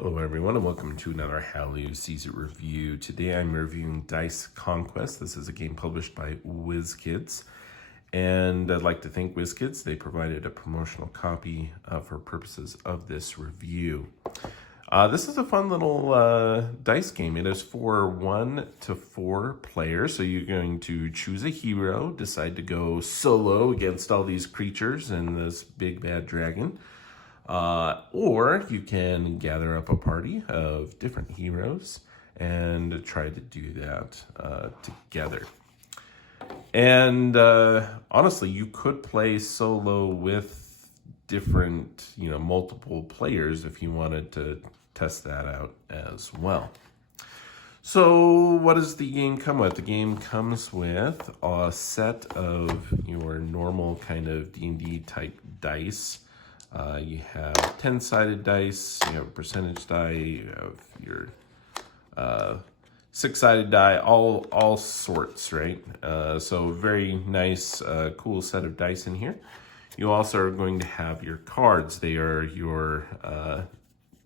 Hello everyone and welcome to another Hallyu Season Review. Today I'm reviewing Dice Conquest. This is a game published by WizKids. And I'd like to thank WizKids. They provided a promotional copy for purposes of this review. This is a fun little dice game. It is for 1 to 4 players. So you're going to choose a hero, decide to go solo against all these creatures and this big bad dragon. Or you can gather up a party of different heroes and try to do that together. And honestly, you could play solo with different, multiple players if you wanted to test that out as well. So what does the game come with? The game comes with a set of your normal kind of D&D type dice. You have 10-sided dice, you have a percentage die, you have your 6-sided die, all sorts, right? So very nice, cool set of dice in here. You also are going to have your cards. They are your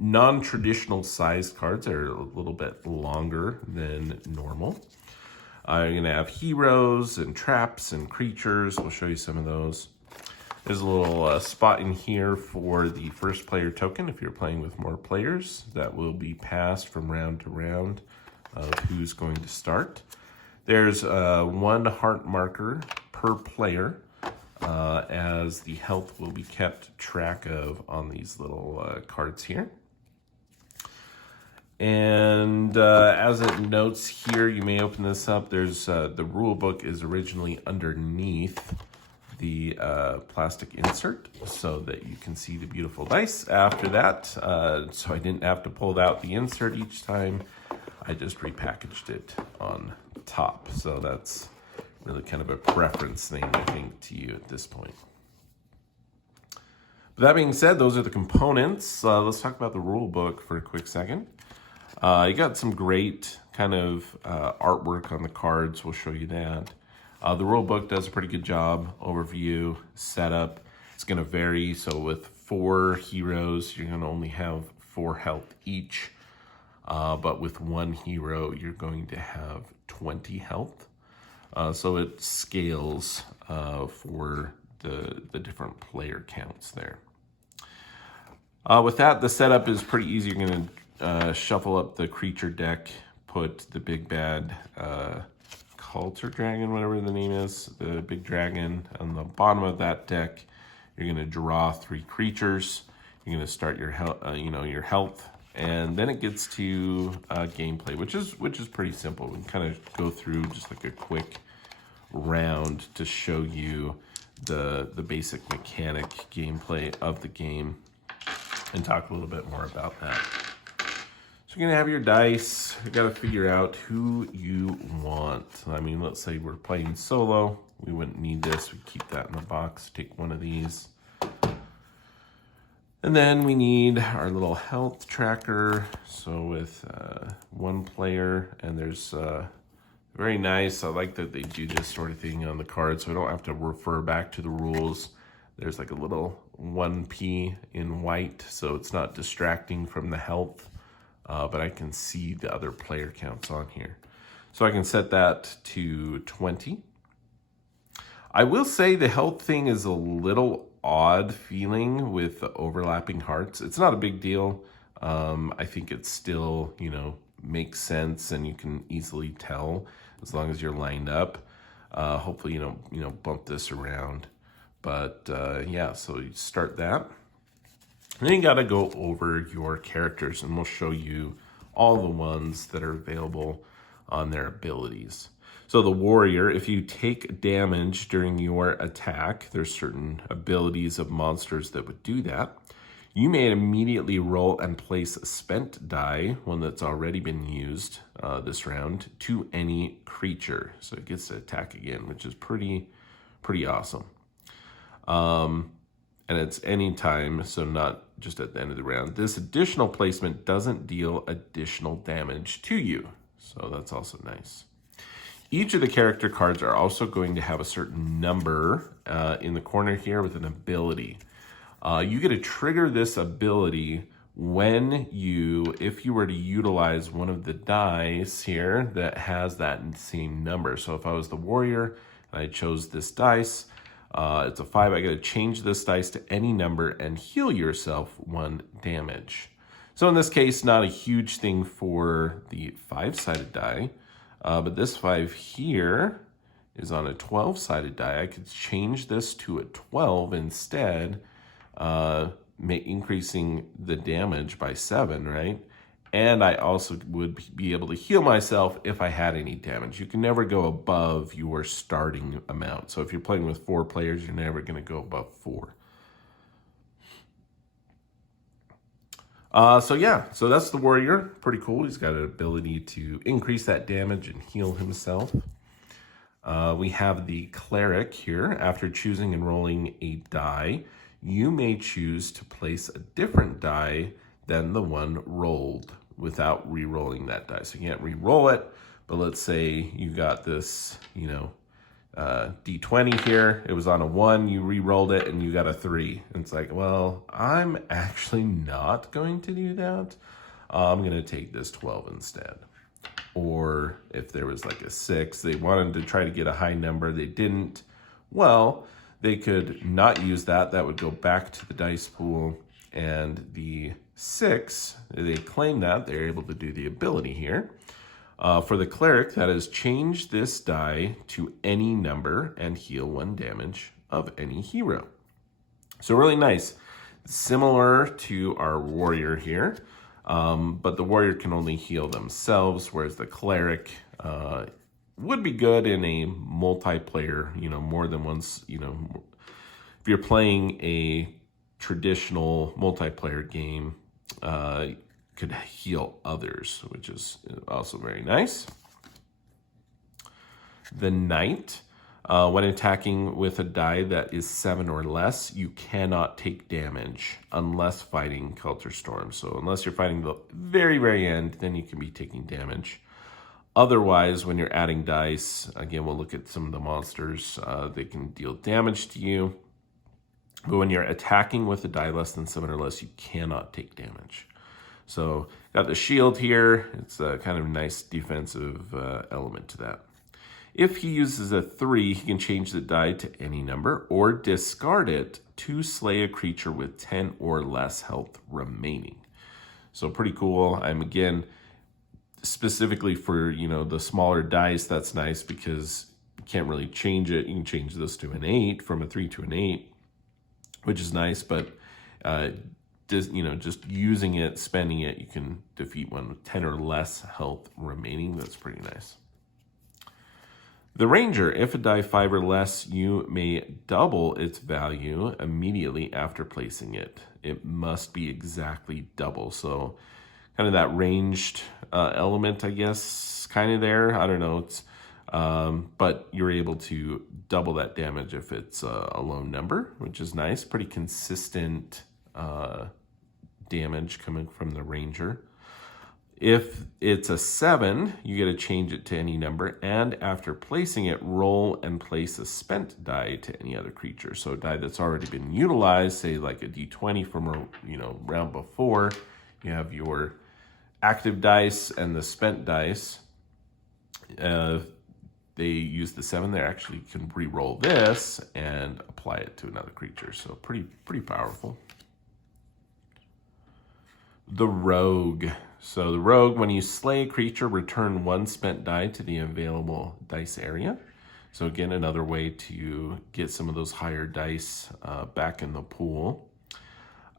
non-traditional sized cards. They're a little bit longer than normal. You're going to have heroes and traps and creatures. We'll show you some of those. There's a little spot in here for the first player token. If you're playing with more players, that will be passed from round to round of who's going to start. There's 1 heart marker per player, as the health will be kept track of on these little cards here. And as it notes here, you may open this up. There's the rule book is originally underneath the plastic insert so that you can see the beautiful dice after that. So I didn't have to pull out the insert each time. I just repackaged it on top. So that's really kind of a preference thing, I think, to you at this point. But that being said, those are the components. Let's talk about the rule book for a quick second. You got some great kind of artwork on the cards. We'll show you that. The rule book does a pretty good job. Overview, setup. It's going to vary. So with 4 heroes, you're going to only have 4 health each. But with 1 hero, you're going to have 20 health. So it scales for the different player counts there. With that, the setup is pretty easy. You're going to shuffle up the creature deck, put the big bad Culture Dragon, whatever the name is, the big dragon on the bottom of that deck. You're going to draw 3 creatures. You're going to start your your health, and then it gets to gameplay, which is pretty simple. We can kind of go through just like a quick round to show you the basic mechanic gameplay of the game and talk a little bit more about that. So you're going to have your dice. You got to figure out who you want. I mean, let's say we're playing solo. We wouldn't need this. We'd keep that in the box. Take one of these. And then we need our little health tracker. So with 1 player, and there's very nice. I like that they do this sort of thing on the card, so I don't have to refer back to the rules. There's like a little 1p in white, so it's not distracting from the health. But I can see the other player counts on here. So I can set that to 20. I will say the health thing is a little odd feeling with the overlapping hearts. It's not a big deal. I think it still, makes sense and you can easily tell as long as you're lined up. Hopefully you don't, bump this around. But yeah, so you start that. And then you got to go over your characters, and we'll show you all the ones that are available on their abilities. So the warrior, if you take damage during your attack, there's certain abilities of monsters that would do that. You may immediately roll and place a spent die, one that's already been used this round, to any creature. So it gets to attack again, which is pretty awesome. And it's any time, so not just at the end of the round. This additional placement doesn't deal additional damage to you, so that's also nice. Each of the character cards are also going to have a certain number in the corner here with an ability. You get to trigger this ability if you were to utilize one of the dice here that has that same number. So if I was the warrior and I chose this dice, it's a 5, I gotta change this dice to any number and heal yourself 1 damage. So in this case, not a huge thing for the 5-sided die, but this 5 here is on a 12-sided die. I could change this to a 12 instead, increasing the damage by 7, right? And I also would be able to heal myself if I had any damage. You can never go above your starting amount. So if you're playing with 4 players, you're never going to go above 4. So that's the warrior. Pretty cool. He's got an ability to increase that damage and heal himself. We have the cleric here. After choosing and rolling a die, you may choose to place a different die than the one rolled without re-rolling that die. So you can't re-roll it, but let's say you got this, D20 here. It was on a 1, you re-rolled it, and you got a 3. And it's like, well, I'm actually not going to do that. I'm going to take this 12 instead. Or if there was like a 6, they wanted to try to get a high number, they didn't. Well, they could not use that. That would go back to the dice pool. And the 6, they claim that. They're able to do the ability here. For the cleric, that is change this die to any number and heal 1 damage of any hero. So really nice. Similar to our warrior here. But the warrior can only heal themselves, whereas the cleric would be good in a multiplayer, more than once, if you're playing a traditional multiplayer game, could heal others, which is also very nice. The knight, when attacking with a die that is 7 or less, you cannot take damage unless fighting Culture Storm. So unless you're fighting the very, very end, then you can be taking damage. Otherwise, when you're adding dice, again, we'll look at some of the monsters, they can deal damage to you. But when you're attacking with a die less than 7 or less, you cannot take damage. So got the shield here. It's a kind of nice defensive element to that. If he uses a 3, he can change the die to any number or discard it to slay a creature with 10 or less health remaining. So pretty cool. I'm again, specifically for, the smaller dice, that's nice because you can't really change it. You can change this to an 8 from a 3 to an 8, which is nice, but just using it, spending it, you can defeat one with 10 or less health remaining. That's pretty nice. The Ranger, if a die 5 or less, you may double its value immediately after placing it. It must be exactly double. So kind of that ranged element, I guess, kind of there. I don't know. It's but you're able to double that damage if it's a low number, which is nice. Pretty consistent damage coming from the Ranger. If it's a 7, you get to change it to any number, and after placing it, roll and place a spent die to any other creature. So a die that's already been utilized, say like a D20 from a round before, you have your active dice and the spent dice. They use the 7, they actually can re-roll this and apply it to another creature. So pretty powerful. The Rogue. So the Rogue, when you slay a creature, return 1 spent die to the available dice area. So again, another way to get some of those higher dice back in the pool.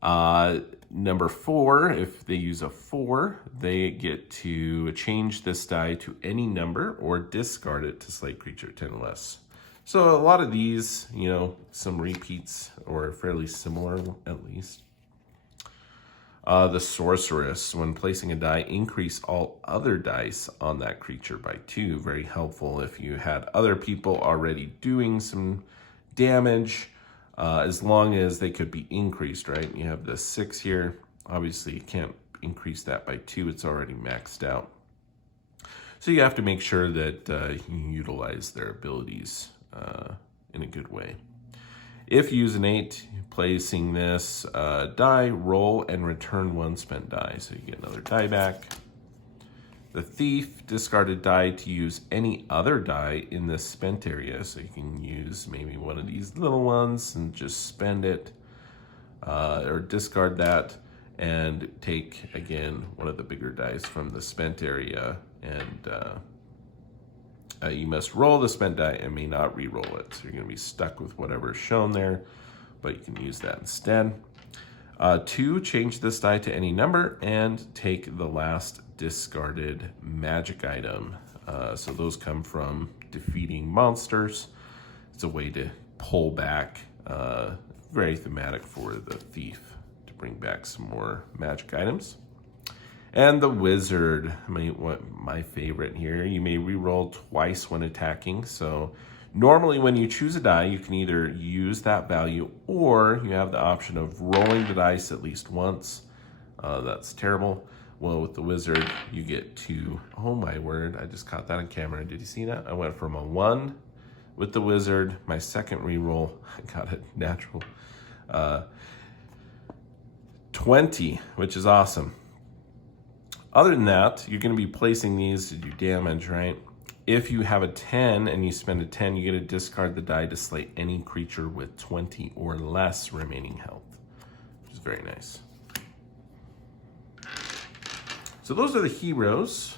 Number 4, if they use a 4, they get to change this die to any number or discard it to slay creature 10 or less. So a lot of these, some repeats or fairly similar at least. The Sorceress, when placing a die, increase all other dice on that creature by 2. Very helpful if you had other people already doing some damage, as long as they could be increased, right? You have the 6 here. Obviously, you can't increase that by 2. It's already maxed out. So you have to make sure that you utilize their abilities in a good way. If you use an 8, placing this die, roll and return 1 spent die. So you get another die back. The thief discarded die to use any other die in this spent area. So you can use maybe one of these little ones and just spend it, or discard that and take, again, one of the bigger dice from the spent area. And you must roll the spent die and may not re-roll it. So you're going to be stuck with whatever is shown there, but you can use that instead. 2, change this die to any number and take the last discarded magic item. So those come from defeating monsters. It's a way to pull back, very thematic for the thief, to bring back some more magic items. And the wizard, my favorite here, you may re-roll twice when attacking. So normally when you choose a die, you can either use that value or you have the option of rolling the dice at least once. That's terrible. Well, with the wizard, you get to, oh my word, I just caught that on camera. Did you see that? I went from a 1 with the wizard. My second re-roll, I got a natural 20, which is awesome. Other than that, you're going to be placing these to do damage, right? If you have a 10 and you spend a 10, you get to discard the die to slay any creature with 20 or less remaining health, which is very nice. So those are the heroes.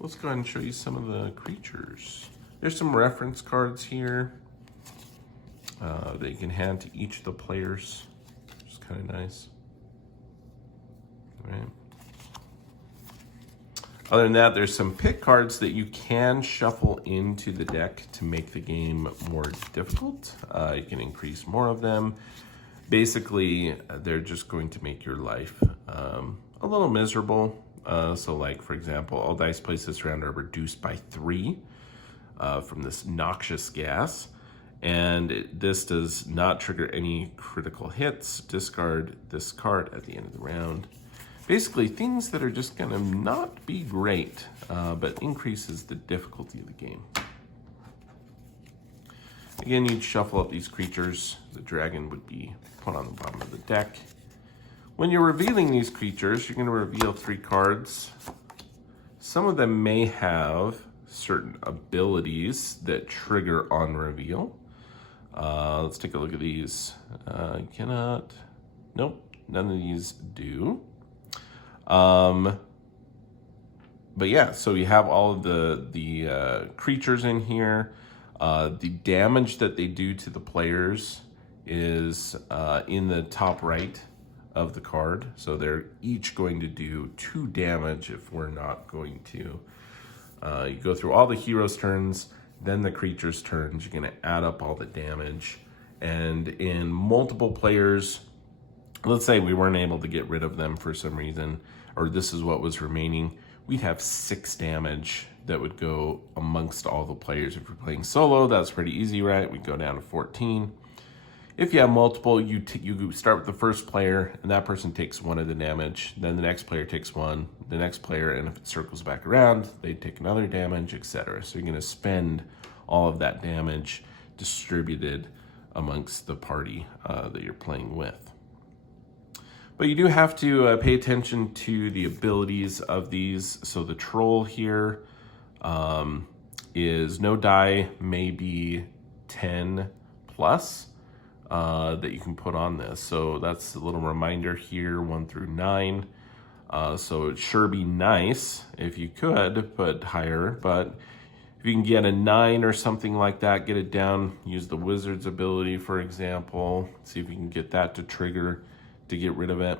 Let's go ahead and show you some of the creatures. There's some reference cards here that you can hand to each of the players, which is kind of nice. All right. Other than that, there's some pick cards that you can shuffle into the deck to make the game more difficult. You can increase more of them. Basically, they're just going to make your life a little miserable. So like, for example, all dice placed this round are reduced by 3 from this noxious gas. And this does not trigger any critical hits. Discard this card at the end of the round. Basically, things that are just gonna not be great, but increases the difficulty of the game. Again, you'd shuffle up these creatures. The dragon would be put on the bottom of the deck. When you're revealing these creatures, you're gonna reveal 3 cards. Some of them may have certain abilities that trigger on reveal. Let's take a look at these. Nope, none of these do. But yeah, so you have all of the creatures in here. The damage that they do to the players is in the top right of the card. So they're each going to do 2 damage if we're not going to. You go through all the heroes' turns, then the creatures' turns. You're going to add up all the damage. And in multiple players, let's say we weren't able to get rid of them for some reason, or this is what was remaining, we'd have 6 damage that would go amongst all the players. If you're playing solo, that's pretty easy, right? We go down to 14. If you have multiple, you start with the first player, and that person takes 1 of the damage. Then the next player takes 1, the next player, and if it circles back around, they take another damage, etc. So you're going to spend all of that damage distributed amongst the party that you're playing with. But you do have to pay attention to the abilities of these. So the troll here is no die, maybe 10 plus that you can put on this. So that's a little reminder here, 1 through 9. So it'd sure be nice if you could put higher, but if you can get a 9 or something like that, get it down, use the wizard's ability, for example, see if you can get that to trigger to get rid of it.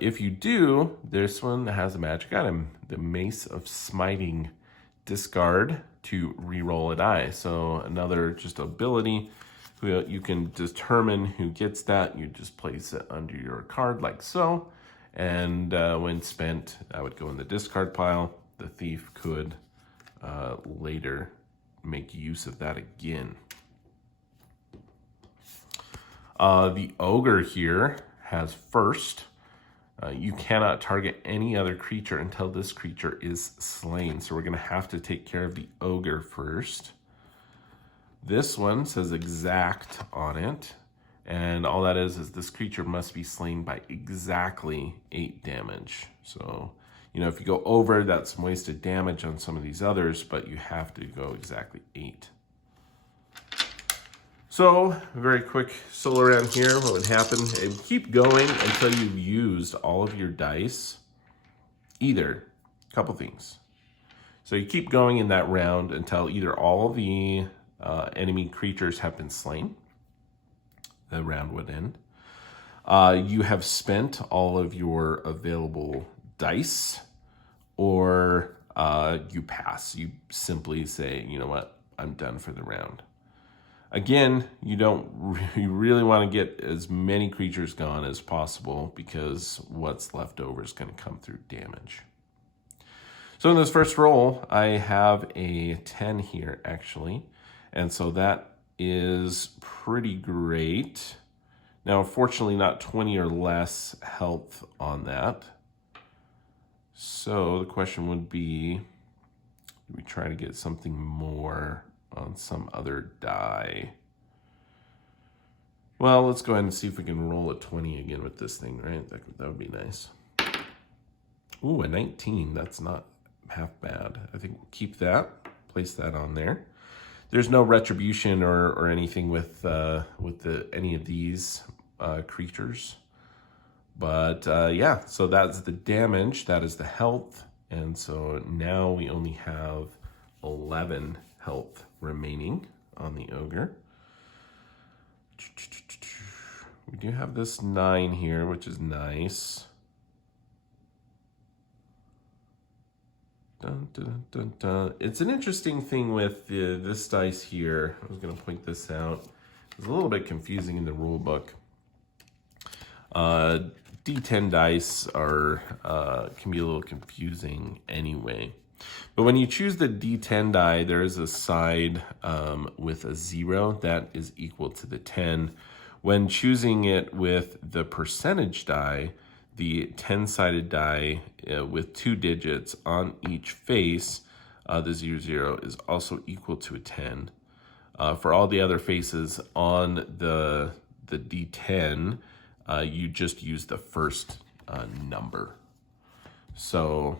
If you do, this one has a magic item, the Mace of Smiting. Discard to re-roll a die. So another just ability. You can determine who gets that. You just place it under your card like so. And when spent, that would go in the discard pile. The thief could later make use of that again. The ogre here has first. You cannot target any other creature until this creature is slain. So we're going to have to take care of the ogre first. This one says exact on it. And all that is this creature must be slain by exactly 8 damage. So, you know, if you go over, that's some wasted damage on some of these others, but you have to go exactly 8. So, very quick solo around here. What would happen? It would keep going until you've used all of your dice. Either, a couple things. So you keep going in that round until either all the enemy creatures have been slain. The round would end. You have spent all of your available dice, or you pass. You simply say, you know what, I'm done for the round. Again, you really want to get as many creatures gone as possible because what's left over is going to come through damage. So in this first roll, I have a 10 here, actually. And so that is pretty great. Now, unfortunately, not 20 or less health on that. So the question would be, do we try to get something more on some other die? Well, let's go ahead and see if we can roll a 20 again with this thing, right? That would be nice. Ooh, a 19. That's not half bad. I think we'll keep that, place that on there. There's no retribution or anything with any of these creatures. But yeah, so that's the damage, that is the health. And so now we only have 11 health remaining on the ogre. We do have this 9 here, which is nice. Dun, dun, dun, dun. It's an interesting thing with this dice here. I was going to point this out. It's a little bit confusing in the rule book. D10 dice can be a little confusing anyway. But when you choose the D10 die, there is a side with a 0 that is equal to the 10. When choosing it with the percentage die, the 10-sided die with 2 digits on each face, the 00 is also equal to a 10. For all the other faces on the D10, you just use the first number. So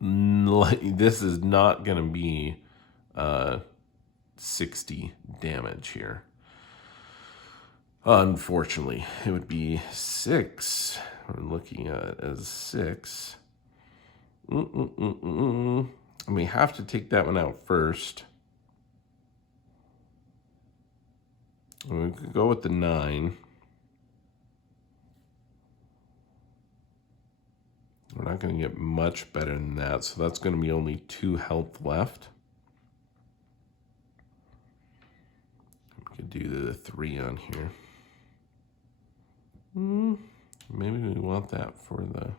this is not going to be 60 damage here. Unfortunately, it would be 6. We're looking at it as 6. And we have to take that one out first. We could go with the 9. We're not going to get much better than that, so that's going to be only 2 health left. We could do the 3 on here. Maybe we want that for the...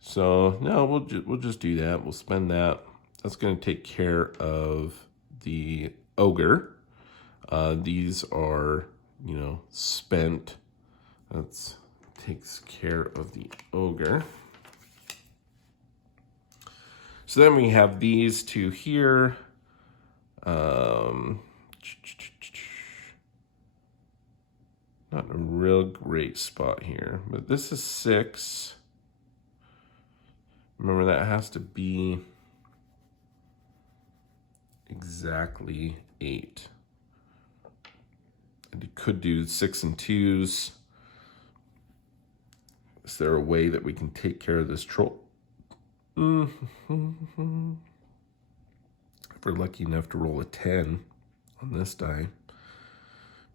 So, no, we'll just do that. We'll spend that. That's going to take care of the ogre. These are, spent. That takes care of the ogre. So then we have these 2 here. Not a real great spot here, but this is 6. Remember, that has to be exactly 8. And you could do 6 and 2s. Is there a way that we can take care of this troll? If we're lucky enough to roll a 10 on this die,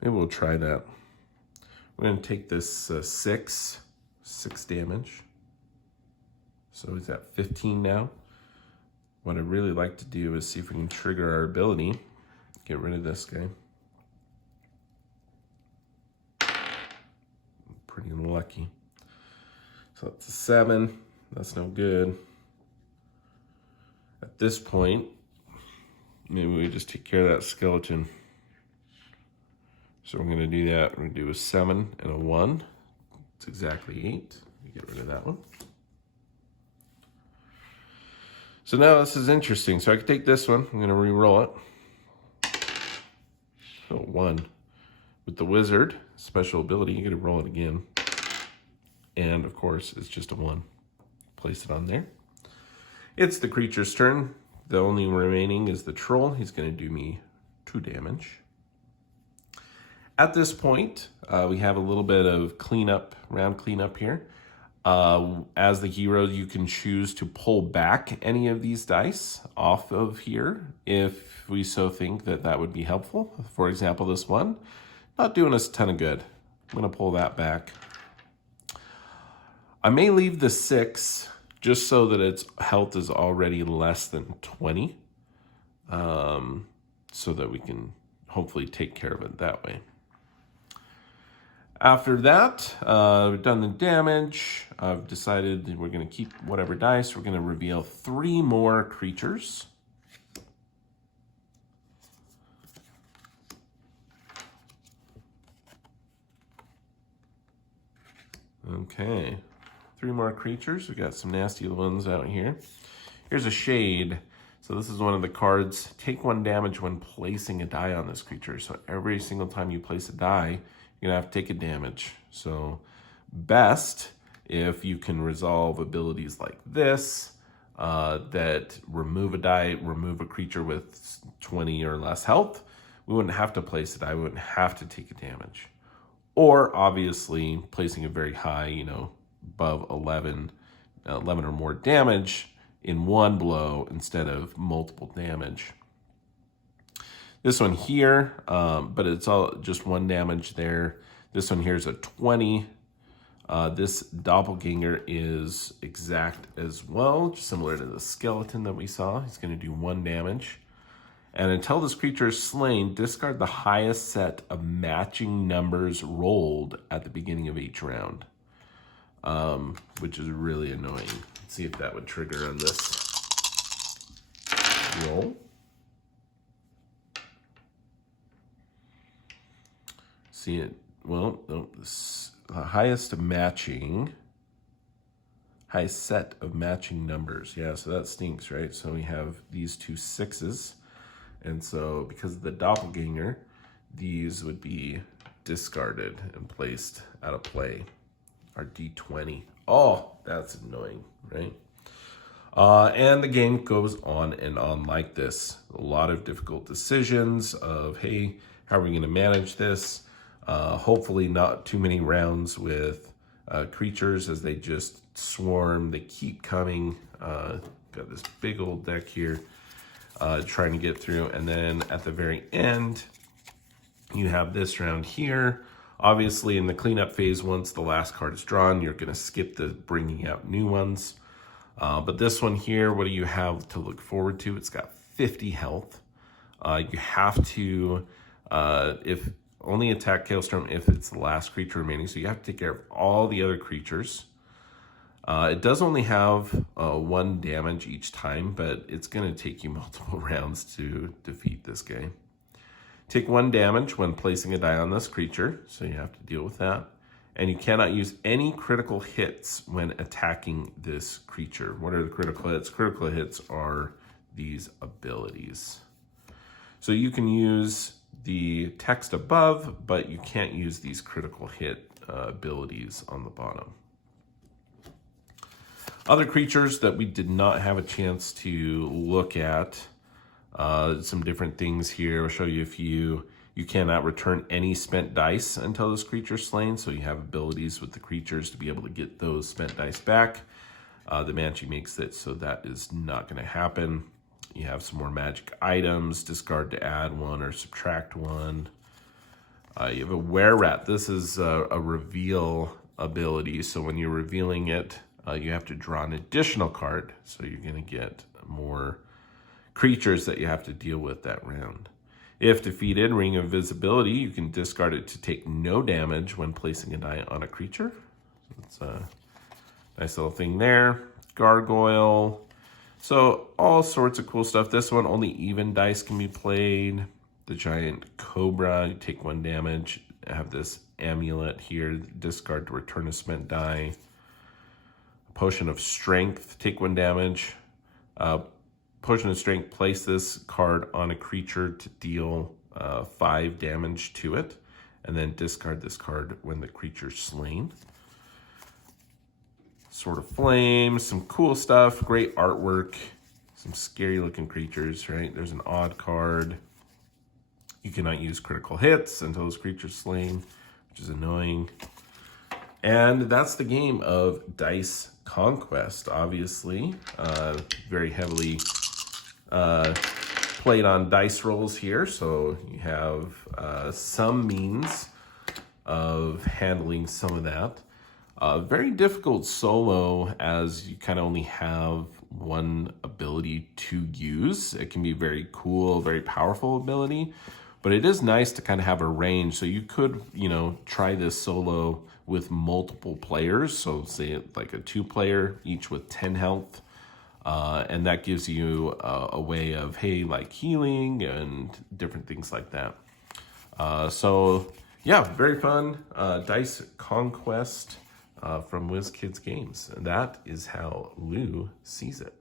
maybe we'll try that. We're going to take this 6 damage. So he's at 15 now. What I'd really like to do is see if we can trigger our ability. Get rid of this guy. Pretty lucky. So that's a 7. That's no good. At this point, maybe we just take care of that skeleton. So we're going to do that. We're going to do a 7 and a 1. It's exactly 8. We get rid of that one. So now this is interesting. So I can take this one. I'm going to re-roll it. So 1. With the wizard, special ability, you get to roll it again. And of course, it's just a 1. Place it on there. It's the creature's turn. The only remaining is the troll. He's going to do me 2 damage. At this point, we have a little bit of round cleanup here. As the hero, you can choose to pull back any of these dice off of here if we so think that that would be helpful. For example, this one, not doing us a ton of good. I'm going to pull that back. I may leave the 6 just so that its health is already less than 20, so that we can hopefully take care of it that way. After that, we've done the damage. I've decided that we're going to keep whatever dice. We're going to reveal 3 more creatures. Okay, 3 more creatures. We got some nasty ones out here. Here's a shade. So this is one of the cards. Take 1 damage when placing a die on this creature. So every single time you place a die, you're gonna have to take a damage. So best if you can resolve abilities like this, that remove a die, remove a creature with 20 or less health. We wouldn't have to place a die, we wouldn't have to take a damage. Or obviously placing a very high, above 11 or more damage in 1 blow instead of multiple damage. This one here, but it's all just 1 damage there. This one here is a 20. This doppelganger is exact as well, similar to the skeleton that we saw. He's going to do 1 damage. And until this creature is slain, discard the highest set of matching numbers rolled at the beginning of each round, which is really annoying. Let's see if that would trigger on this roll. See it? Well, no, the highest set of matching numbers. Yeah, so that stinks, right? So we have these 2 6s. And so because of the doppelganger, these would be discarded and placed out of play. Our D20. Oh, that's annoying, right? And the game goes on and on like this. A lot of difficult decisions of, hey, how are we going to manage this? Hopefully not too many rounds with creatures as they just swarm. They keep coming. Got this big old deck here. Trying to get through, and then at the very end you have this round here. Obviously in the cleanup phase, once the last card is drawn, you're going to skip the bringing out new ones, but this one here, what do you have to look forward to? It's got 50 health. You have to if only attack Hailstorm if it's the last creature remaining, so you have to take care of all the other creatures. It does only have 1 damage each time, but it's going to take you multiple rounds to defeat this guy. Take 1 damage when placing a die on this creature, so you have to deal with that. And you cannot use any critical hits when attacking this creature. What are the critical hits? Critical hits are these abilities. So you can use the text above, but you can't use these critical hit abilities on the bottom. Other creatures that we did not have a chance to look at, some different things here. I'll show you a few. You cannot return any spent dice until this creature is slain, so you have abilities with the creatures to be able to get those spent dice back. The Banshee makes it so that is not going to happen. You have some more magic items, discard to add 1 or subtract 1. You have a Were-Rat. This is a reveal ability, so when you're revealing it, you have to draw an additional card, so you're going to get more creatures that you have to deal with that round. If defeated, Ring of Invisibility, you can discard it to take no damage when placing a die on a creature. That's a nice little thing there. Gargoyle. So all sorts of cool stuff. This one, only even dice can be played. The Giant Cobra, you take 1 damage. I have this amulet here, discard to return a spent die. Potion of Strength, take 1 damage. Potion of Strength, place this card on a creature to deal 5 damage to it, and then discard this card when the creature's slain. Sword of Flame, some cool stuff, great artwork, some scary looking creatures, right? There's an odd card. You cannot use critical hits until this creature's slain, which is annoying. And that's the game of Dice Conquest, obviously. Very heavily played on dice rolls here, so you have some means of handling some of that. Very difficult solo, as you kind of only have one ability to use. It can be very cool, very powerful ability, but it is nice to kind of have a range. So you could, try this solo with multiple players. So say like a 2-player, each with 10 health. And that gives you a way of, hey, like healing and different things like that. So yeah, very fun. Dice Conquest from WizKids Games. And that is how Lou sees it.